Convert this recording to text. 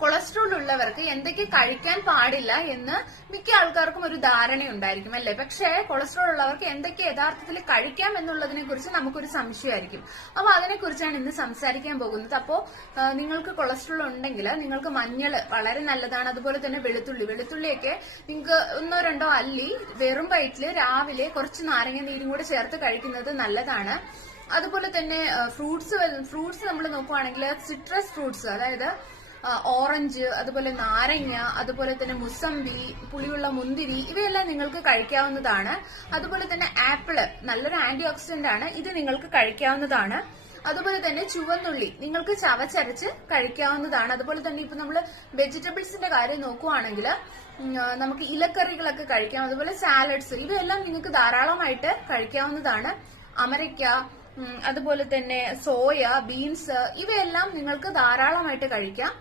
Cholesterol ഉള്ളവർക്ക് എന്തൊക്കെ കഴിക്കാൻ പാടില്ല എന്ന് മിക്ക ആൾക്കാർക്കും ഒരു ധാരണയുണ്ടായിരിക്കും അല്ലെ. പക്ഷേ കൊളസ്ട്രോൾ ഉള്ളവർക്ക് എന്തൊക്കെ യഥാർത്ഥത്തിൽ കഴിക്കാം എന്നുള്ളതിനെ കുറിച്ച് നമുക്കൊരു സംശയമായിരിക്കും. അപ്പൊ അതിനെ കുറിച്ചാണ് ഇന്ന് സംസാരിക്കാൻ പോകുന്നത്. അപ്പോ നിങ്ങൾക്ക് കൊളസ്ട്രോൾ ഉണ്ടെങ്കിൽ നിങ്ങൾക്ക് മഞ്ഞൾ വളരെ നല്ലതാണ്. അതുപോലെ തന്നെ വെളുത്തുള്ളിയൊക്കെ നിങ്ങൾക്ക് 1-2 അല്ലി വെറും വയറ്റില് രാവിലെ കുറച്ച് നാരങ്ങ നീരും കൂടെ ചേർത്ത് കഴിക്കുന്നത് നല്ലതാണ്. അതുപോലെ തന്നെ ഫ്രൂട്ട്സ് നമ്മൾ നോക്കുവാണെങ്കിൽ സിട്രസ് ഫ്രൂട്ട്സ്, അതായത് ഓറഞ്ച്, അതുപോലെ നാരങ്ങ, അതുപോലെ തന്നെ മുസമ്പി, പുളിയുള്ള മുന്തിരി, ഇവയെല്ലാം നിങ്ങൾക്ക് കഴിക്കാവുന്നതാണ്. അതുപോലെ തന്നെ ആപ്പിള് നല്ലൊരു ആന്റി ഓക്സിഡന്റ് ആണ്, ഇത് നിങ്ങൾക്ക് കഴിക്കാവുന്നതാണ്. അതുപോലെ തന്നെ ചുവന്നുള്ളി നിങ്ങൾക്ക് ചവച്ചരച്ച് കഴിക്കാവുന്നതാണ്. അതുപോലെ തന്നെ ഇപ്പൊ നമ്മൾ വെജിറ്റബിൾസിന്റെ കാര്യം നോക്കുവാണെങ്കിൽ നമുക്ക് ഇലക്കറികളൊക്കെ കഴിക്കാം. അതുപോലെ സാലഡ്സ്, ഇവയെല്ലാം നിങ്ങൾക്ക് ധാരാളമായിട്ട് കഴിക്കാവുന്നതാണ്. അമരയ്ക്ക, അതുപോലെ തന്നെ സോയ, ബീൻസ്, ഇവയെല്ലാം നിങ്ങൾക്ക് ധാരാളമായിട്ട് കഴിക്കാം.